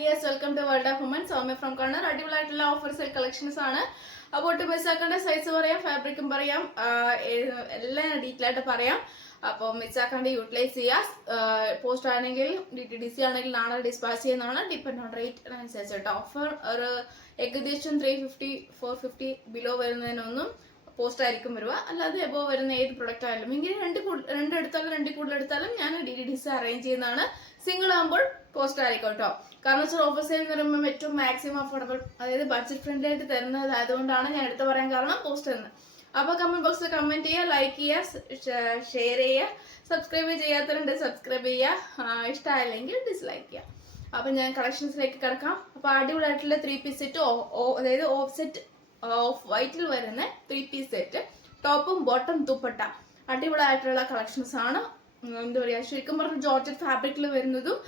dears, welcome to World of Women. Soumya from Corner. അടിപൊളിയായിട്ടുള്ള offer cell collections ആണ്. അപ്പോൾ ഒട്ടും മിസ്സാക്കേണ്ട സൈസ് പറയാം, ഫാബ്രിക്കും പറയാം, എല്ലാം ഡീറ്റെയിൽ ആയിട്ട് പറയാം. അപ്പോൾ മിസ്സാക്കാണ്ട് യൂട്ടിലൈസ് ചെയ്യുക. പോസ്റ്റ് ആണെങ്കിൽ DTDC ആണെങ്കിൽ നാളെ ഡിസ്പാച്ച് ചെയ്യുന്നതാണ്. ഡിപ്പെൻഡ് ഓൺ റേറ്റ് അനുസരിച്ചിട്ട് ഓഫർ ഒരു ഏകദേശം 350-450 ബിലോ വരുന്നതിനൊന്നും പോസ്റ്റ് ആയിരിക്കും വരിക. അല്ലാതെ എബോ വരുന്ന ഏത് പ്രൊഡക്റ്റ് ആയാലും ഇങ്ങനെ രണ്ടിൽ കൂടുതൽ എടുത്താലും ഞാൻ DTDC അറേഞ്ച് ചെയ്യുന്നതാണ്. സിംഗിൾ ആകുമ്പോൾ പോസ്റ്റ് ആയിരിക്കും കേട്ടോ. കാരണം വെച്ചാൽ ഓഫർ സെയിൽ എന്ന് പറയുമ്പോൾ ഏറ്റവും മാക്സിമം അഫോർഡബിൾ, അതായത് ബഡ്ജറ്റ് ഫ്രണ്ട്ലി ആയിട്ട് തരുന്നത് ആയതുകൊണ്ടാണ് ഞാൻ എടുത്ത് പറയാൻ കാരണം പോസ്റ്റ് എന്ന്. അപ്പോൾ കമന്റ് ബോക്സിൽ കമന്റ് ചെയ്യുക, ലൈക്ക് ചെയ്യുക, ഷെയർ ചെയ്യുക, സബ്സ്ക്രൈബ് ചെയ്യാത്തവരുണ്ട് സബ്സ്ക്രൈബ് ചെയ്യുക, ഇഷ്ടമായില്ലെങ്കിൽ ഡിസ്ലൈക്ക് ചെയ്യുക. അപ്പം ഞാൻ കളക്ഷൻസിലേക്ക് കിടക്കാം. അപ്പോൾ അടിപൊളിയായിട്ടുള്ള 3 പീസ് സെറ്റ്, അതായത് ഓഫ് വൈറ്റിൽ വരുന്ന 3 പീസ് സെറ്റ്, ടോപ്പും ബോട്ടം ദുപ്പട്ട, അടിപൊളിയായിട്ടുള്ള കളക്ഷൻസ് ആണ്. എന്താ പറയുക, ശരിക്കും പറഞ്ഞ ജോർജറ്റ് ഫാബ്രിക്കിൽ വരുന്നതും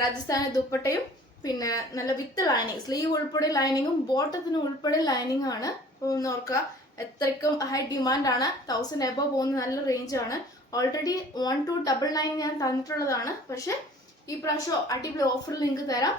രാജസ്ഥാനി ദുപ്പട്ടയും, പിന്നെ നല്ല വിത്ത് ലൈനിങ്, സ്ലീവ് ഉൾപ്പെടെ ലൈനിങ്ങും ബോട്ടത്തിന് ഉൾപ്പെടെ ലൈനിങ് ആണ്. ഒന്ന് ഓർക്കുക, എത്രയ്ക്കും ഹൈ ഡിമാൻഡാണ്. 1000 എബോ പോകുന്ന നല്ല റേഞ്ചാണ്. ഓൾറെഡി 1299 ഞാൻ തന്നിട്ടുള്ളതാണ്. പക്ഷെ ഈ പ്രാവശ്യം അടിപൊളി ഓഫർ ലിങ്ക് തരാം.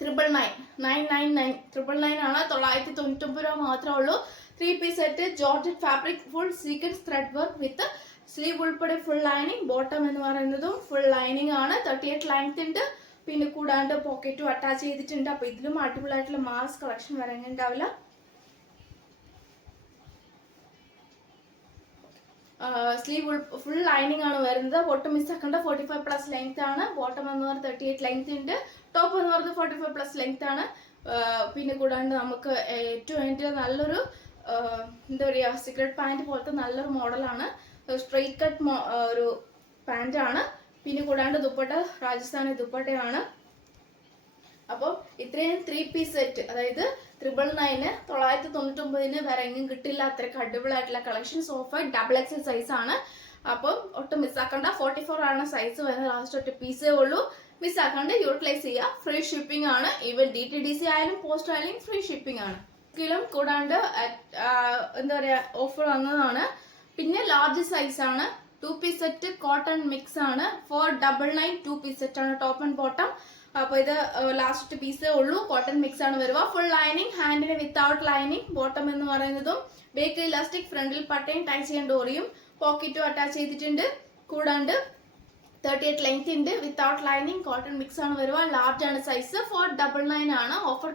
999 ആണ്. 999 രൂപ മാത്രമേ ഉള്ളൂ. 3 piece set, georgette fabric, full sequence thread work with sleeve ഉൾപ്പെടെ ഫുൾ ലൈനിങ്, ബോട്ടം എന്ന് പറയുന്നതും ഫുൾ ലൈനിങ് ആണ്. 38 ലെങ്ത് ഉണ്ട്. പിന്നെ കൂടാണ്ട് പോക്കറ്റും അറ്റാച്ച് ചെയ്തിട്ടുണ്ട്. അപ്പൊ ഇതിലും അടിപൊളിയായിട്ടുള്ള മാസ് കളക്ഷൻ വരാനുണ്ടാവില്ല. സ്ലീവ് ഫുൾ ലൈനിങ് ആണ് വരുന്നത്. ബോട്ടം മിസ്സാക്കേണ്ട 45+ ലെങ്ത് ആണ്. ബോട്ടം എന്ന് പറഞ്ഞാൽ 38 ലെങ്ത് ഉണ്ട്. ടോപ്പ് എന്ന് പറയുന്നത് 45+ ലെങ്ത് ആണ്. പിന്നെ കൂടാണ്ട് നമുക്ക് ഏറ്റവും നല്ലൊരു എന്താ പറയുക, സീക്രട്ട് പാൻറ് പോലത്തെ നല്ലൊരു മോഡലാണ്. സ്ട്രെയിറ്റ് കട്ട് ഒരു പാൻറ് ആണ്. പിന്നെ കൂടാണ്ട് ദുപ്പട്ട രാജസ്ഥാനി ദുപ്പട്ടയാണ്. അപ്പോൾ ഇത്രയും 3 പീസ് സെറ്റ്, അതായത് 999, 999 വേറെ എങ്ങും കിട്ടില്ല. അത്രയ്ക്ക് അടിപൊളിയായിട്ടുള്ള കളക്ഷൻസ്. ഓഫ് XXL സൈസ് ആണ്. അപ്പം ഒട്ടും മിസ്സാക്കണ്ട. 44 ആണ് സൈസ് വരുന്നത്. ലാസ്റ്റ് ഒറ്റ പീസേ ഉള്ളൂ. മിസ്സാക്കാണ്ട് യൂട്ടിലൈസ് ചെയ്യുക. ഫ്രീ ഷിപ്പിംഗ് ആണ്. ഈവൻ DTDC ആയാലും പോസ്റ്റ് ആയാലും ഫ്രീ ഷിപ്പിംഗ് ആണ്. കൂടാണ്ട് എന്താ പറയാ, ഓഫർ വന്നതാണ്. പിന്നെ ലാർജ് സൈസ് ആണ്. 2 പീസ് സെറ്റ് കോട്ടൺ മിക്സ് ആണ്. 499 2 പീസ് സെറ്റ് ആണ്, ടോപ്പ് ആൻഡ് ബോട്ടം. അപ്പൊ ഇത് ലാസ്റ്റ് പീസേ ഉള്ളൂ. കോട്ടൺ മിക്സ് ആണ് വരുക. ഫുൾ ലൈനിങ്, ഹാൻഡിന് വിത്തൗട്ട് ലൈനിങ്, ബോട്ടം എന്ന് പറയുന്നതും ബേക്ക് ഇലാസ്റ്റിക്, ഫ്രണ്ടിൽ പട്ടയും ടൈ ചെയ്യാൻ ഡോറിയും പോക്കറ്റും അറ്റാച്ച് ചെയ്തിട്ടുണ്ട്. കൂടാണ്ട് 38 ലെങ്ത് ഉണ്ട്. വിത്തൗട്ട് ലൈനിങ്, കോട്ടൺ മിക്സ് ആണ് വരുക. ലാർജ് ആണ് സൈസ്. 499 ആണ്. ഓഫർ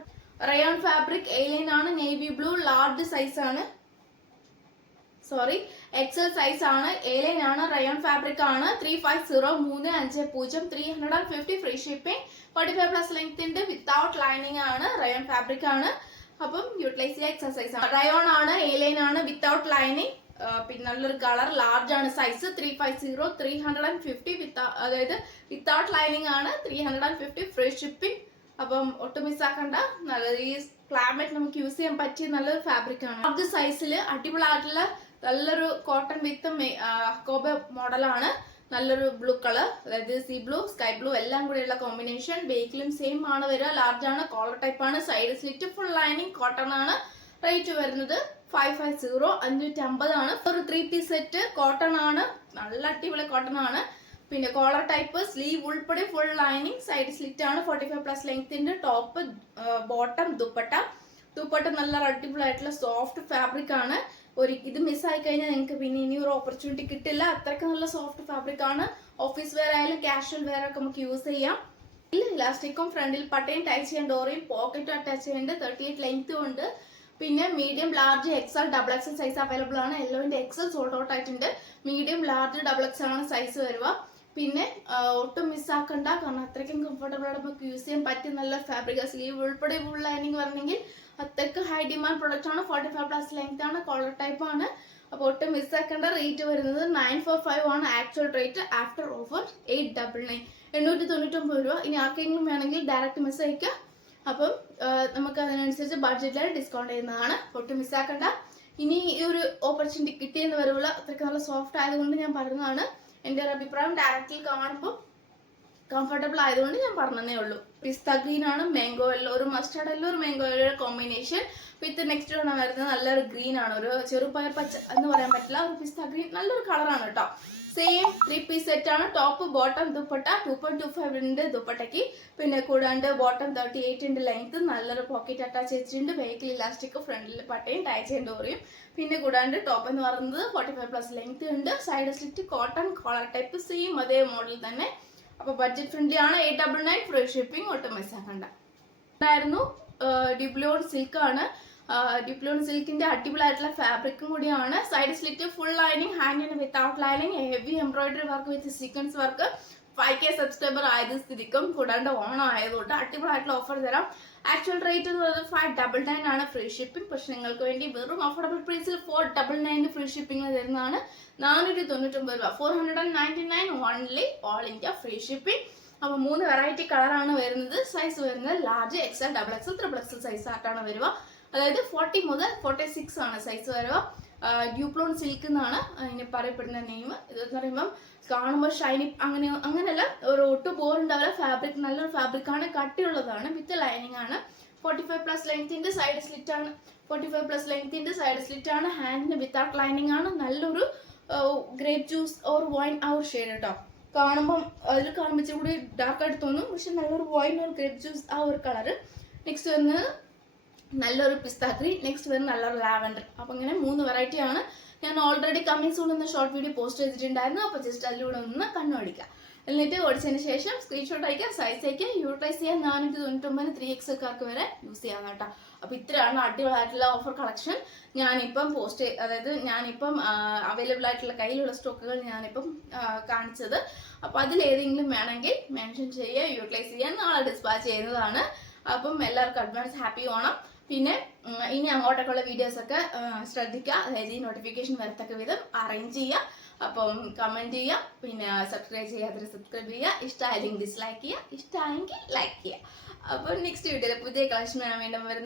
റയോൺ ഫാബ്രിക്, A-line ആണ്, നേവി ബ്ലൂ, ലാർജ് സൈസ് ആണ്. XL സൈസ് ആണ്. A-line ആണ്. റയോൺ ഫാബ്രിക് ആണ്. 350350 350 ഫ്രീ ഷിപ്പിംഗ്. 45+ ലെങ്ത് ഉണ്ട്. വിത്തൗട്ട് ലൈനിങ് ആണ്. റയോൺ ഫാബ്രിക് ആണ്. അപ്പം യൂട്ടിലൈസ് ചെയ്യുക. XL സൈസ് ആണ്. റയോൺ ആണ്. A-line ആണ്. Without lining. പിന്നെ നല്ലൊരു കളർ, ലാർജ് ആണ് സൈസ്. 350 350 അതായത് വിത്തൗട്ട് ലൈനിങ് ആണ്. 350 ഫ്രീ ഷിപ്പിംഗ്. അപ്പം ഒട്ടും മിസ്സാക്കണ്ട. നല്ല ഈ ക്ലൈമറ്റ് നമുക്ക് യൂസ് ചെയ്യാൻ പറ്റിയ നല്ലൊരു ഫാബ്രിക് ആണ്. അത് സൈസിൽ അടിപൊളിയായിട്ടുള്ള നല്ലൊരു കോട്ടൺ വിത്ത് കോബ മോഡലാണ്. നല്ലൊരു ബ്ലൂ കളർ, അതായത് സീ ബ്ലൂ, സ്കൈ ബ്ലൂ എല്ലാം കൂടെയുള്ള കോമ്പിനേഷൻ. ബേക്കിലും സെയിം ആണ് വരിക. ലാർജ് ആണ്. കോളർ ടൈപ്പ് ആണ്. Side slit, full lining, cotton ആണ്. റേറ്റ് വരുന്നത് 550 550 ആണ്. ഒരു 3 പീസ് സെറ്റ് കോട്ടൺ ആണ്. നല്ല അടിപൊളി കോട്ടൺ ആണ്. പിന്നെ കോളർ ടൈപ്പ്, സ്ലീവ് ഉൾപ്പെടെ ഫുൾ ലൈനിങ്, സൈഡ് സ്ലിറ്റ് ആണ്. 45+ ലെങ്ത് ഉണ്ട്. ടോപ്പ് ബോട്ടം ദുപ്പട്ട നല്ല അടിപൊളിയായിട്ടുള്ള സോഫ്റ്റ് ഫാബ്രിക് ആണ്. ഇത് മിസ്സായി കഴിഞ്ഞാൽ നിങ്ങൾക്ക് പിന്നെ ഇനി ഒരു ഓപ്പർച്യൂണിറ്റി കിട്ടില്ല. അത്രയ്ക്ക് നല്ല സോഫ്റ്റ് ഫാബ്രിക് ആണ്. ഓഫീസ് വെയർ ആയാലും കാഷ്വൽ വെയർ ഒക്കെ നമുക്ക് യൂസ് ചെയ്യാം. ഇലാസ്റ്റിക്കും ഫ്രണ്ടിൽ പട്ടയും ടൈ ചെയ്യാൻ ഡോറിയും പോക്കറ്റും അറ്റാച്ച് ചെയ്യുന്നുണ്ട്. 38 ലെങ്ത്തും ഉണ്ട്. പിന്നെ medium, large, XL, XXL size available ആണ്. എല്ലോന്റെ XL സോൾഡ് ഔട്ട് ആയിട്ടുണ്ട്. മീഡിയം, ലാർജ്, XXL ആണ് സൈസ് വരുക. പിന്നെ ഒട്ടും മിസ്സാക്കണ്ട, കാരണം അത്രയ്ക്കും കംഫർട്ടബിൾ ആയിട്ട് നമുക്ക് യൂസ് ചെയ്യാൻ പറ്റിയ നല്ല ഫാബ്രിക്. സ്ലീവ് ഉൾപ്പെടെ ഫുൾ ലൈനിങ് വരണമെങ്കിൽ അത്രയ്ക്ക് ഹൈ ഡിമാൻഡ് പ്രൊഡക്റ്റ് ആണ്. 45+ ലെങ്ത് ആണ്. കോളർ ടൈപ്പ് ആണ്. അപ്പോൾ ഒട്ടും മിസ്സാക്കേണ്ട. റേറ്റ് വരുന്നത് 945 ആണ് ആക്ച്വൽ റേറ്റ്. ആഫ്റ്റർ ഓഫർ 899 899 രൂപ. ഇനി ആർക്കെങ്കിലും വേണമെങ്കിൽ ഡയറക്റ്റ് മെസ്സേജ് അയക്കുക. അപ്പം നമുക്ക് അതിനനുസരിച്ച് ബഡ്ജറ്റിൽ ഡിസ്കൗണ്ട് ചെയ്യുന്നതാണ്. ഒട്ടും മിസ്സാക്കണ്ട. ഇനി ഈ ഒരു ഓപ്പർച്യൂണിറ്റി കിട്ടിയെന്ന് വരുമ്പോൾ അത്രയ്ക്ക് നല്ല സോഫ്റ്റ് ആയതുകൊണ്ട് ഞാൻ പറയുന്നതാണ്. എൻ്റെ ഒരു അഭിപ്രായം ഡയറക്റ്റിൽ കാണുമ്പോൾ കംഫർട്ടബിൾ ആയതുകൊണ്ട് ഞാൻ പറഞ്ഞതേ ഉള്ളൂ. പിസ്ത ഗ്രീൻ ആണ്. മാംഗോ യെല്ലോ, ഒരു മസ്റ്റാർഡ് യെല്ലോ, ഒരു mango yellow combination with next വരുന്നത് നല്ലൊരു ഗ്രീൻ ആണ്. ഒരു ചെറുപയർ പച്ച എന്ന് പറയാൻ പറ്റില്ല. ഒരു പിസ്ത ഗ്രീൻ നല്ലൊരു കളറാണ് കേട്ടോ. സെയിം 3 പീസ് സെറ്റ് ആണ്. ടോപ്പ് ബോട്ടം ദുപ്പട്ട 2.25 ഉണ്ട് ദുപ്പട്ടയ്ക്ക്. പിന്നെ കൂടാണ്ട് ബോട്ടം 38 ഉണ്ട് ലെങ്ത്. നല്ലൊരു പോക്കറ്റ് അറ്റാച്ച് ചെയ്തിട്ടുണ്ട്. ബാക്കിൽ ഇലാസ്റ്റിക്, ഫ്രണ്ടിൽ പട്ടയും ടൈ ചെയ്യേണ്ട പറയും. പിന്നെ കൂടാണ്ട് ടോപ്പ് എന്ന് പറയുന്നത് 45+ ലെങ്ത് ഉണ്ട്. Side slit cotton collar type same അതേ മോഡൽ തന്നെ. അപ്പൊ ബഡ്ജറ്റ് ഫ്രണ്ട്ലി ആണ്. 899 ഫ്രീ ഷിപ്പിംഗ്. ഒട്ടും മിസ്സാക്കണ്ട. ഉണ്ടായിരുന്നു ഡിപ്ലോൺ സിൽക്ക് ആണ്. ഡിപ്ലോൺ സിൽക്കിന്റെ അടിപൊളിയായിട്ടുള്ള ഫാബ്രിക്കും കൂടിയാണ്. സൈഡ് സ്ലിറ്റ് ഫുൾ ലൈനിങ്, ഹാൻഡിന് without lining, heavy embroidery work with sequins work. 5K subscriber ആയത് സ്ഥിതിക്കും കൂടാണ്ട് ഓണം ആയതുകൊണ്ട് അടിപൊളിയായിട്ടുള്ള ഓഫർ തരാം. ആക്ച്വൽ റേറ്റ് എന്ന് പറയുന്നത് 599 ആണ് ഫ്രീ ഷിപ്പിംഗ്. പക്ഷെ നിങ്ങൾക്ക് വേണ്ടി വെറും അഫോർഡബിൾ പ്രൈസിൽ 499 ഫ്രീ ഷിപ്പിംഗ് തരുന്നതാണ്. 499 രൂപ, 499 only, all India free shipping. അപ്പൊ 3 വെറൈറ്റി കളറാണ് വരുന്നത്. സൈസ് വരുന്നത് large, XL, XXL, XXL size ആയിട്ടാണ് വരിക. അതായത് 40 മുതൽ 46 ആണ് സൈസ് വരിക. ഡ്യൂപ്ലോൺ സിൽക്ക് എന്നാണ് അതിന് പറയപ്പെടുന്ന നെയിം. ഇതെന്ന് പറയുമ്പോൾ കാണുമ്പോൾ ഷൈനി അങ്ങനെയല്ല, ഒരു ഒട്ടും ബോറുണ്ടാവില്ല. ഫാബ്രിക് നല്ലൊരു ഫാബ്രിക് ആണ്, കട്ടിയുള്ളതാണ്, വിത്ത് ലൈനിങ് ആണ്. 45+ ലെങ്ത്തിന്റെ സൈഡ് സ്ലിറ്റ് ആണ്. 45+ ലെങ്ത്തിന്റെ സൈഡ് സ്ലിറ്റ് ആണ്. ഹാൻഡിന് വിത്തൗട്ട് ലൈനിങ് ആണ്. നല്ലൊരു ഗ്രേപ്പ് ജ്യൂസ് ഓർ വൈൻ ആ ഒരു ഷെയ്ഡ് കേട്ടോ. കാണുമ്പം അതിൽ കാണുമ്പോൾ ഇച്ചിരി കൂടി ഡാർക്ക് ആയിട്ട് തോന്നും. പക്ഷെ നല്ലൊരു വൈൻ ഒരു ഗ്രേപ്പ് ജ്യൂസ് ആ ഒരു കളറ്. നെക്സ്റ്റ് വരുന്നത് നല്ലൊരു പിസ്ത ഗ്രീൻ. നെക്സ്റ്റ് വരുന്നത് നല്ലൊരു ലാവൻഡർ. അപ്പൊ ഇങ്ങനെ 3 വെറൈറ്റി ആണ്. ഞാൻ ഓൾറെഡി കമ്മിങ് സൂൺ എന്ന ഷോർട്ട് വീഡിയോ പോസ്റ്റ് ചെയ്തിട്ടുണ്ടായിരുന്നു. അപ്പൊ ജസ്റ്റ് അതിലൂടെ ഒന്ന് കണ്ണോടിക്കുക. എന്നിട്ട് ഓടിച്ചതിന് ശേഷം സ്ക്രീൻഷോട്ട് അയക്കുക, സൈസ് അയക്കുക. യൂട്ടിലൈസ് ചെയ്യാൻ 499 3XLക്കാർക്ക് വരെ യൂസ് ചെയ്യാം കേട്ടോ. അപ്പൊ ഇത്രയാണ് അടിപൊളിയായിട്ടുള്ള ഓഫർ കളക്ഷൻ ഞാനിപ്പം അതായത് ഞാനിപ്പം അവൈലബിൾ ആയിട്ടുള്ള കയ്യിലുള്ള സ്റ്റോക്കുകൾ ഞാനിപ്പം കാണിച്ചത്. അപ്പൊ അതിലേതെങ്കിലും വേണമെങ്കിൽ മെൻഷൻ ചെയ്യുക, യൂട്ടിലൈസ് ചെയ്യാൻ നാളെ ഡിസ്പാച്ച് ചെയ്യുന്നതാണ്. അപ്പം എല്ലാവർക്കും അഡ്വാൻസ് ഹാപ്പി ഓണം. പിന്നെ ഇനി അങ്ങോട്ടൊക്കെയുള്ള വീഡിയോസ് ഒക്കെ ശ്രദ്ധിക്കുക. അതായത് ഈ നോട്ടിഫിക്കേഷൻ വരത്തക്ക വിധം അറേഞ്ച് ചെയ്യുക. അപ്പം കമന്റ് ചെയ്യുക, പിന്നെ സബ്സ്ക്രൈബ് ചെയ്യാതെ സബ്സ്ക്രൈബ് ചെയ്യുക. ഇഷ്ടമായില്ലെങ്കിൽ ഡിസ്ലൈക്ക് ചെയ്യുക, ഇഷ്ടമായെങ്കിൽ ലൈക്ക് ചെയ്യുക. അപ്പം നെക്സ്റ്റ് വീഡിയോയിൽ പുതിയ കളക്ഷൻ ഞാൻ വീണ്ടും വരുന്നത്.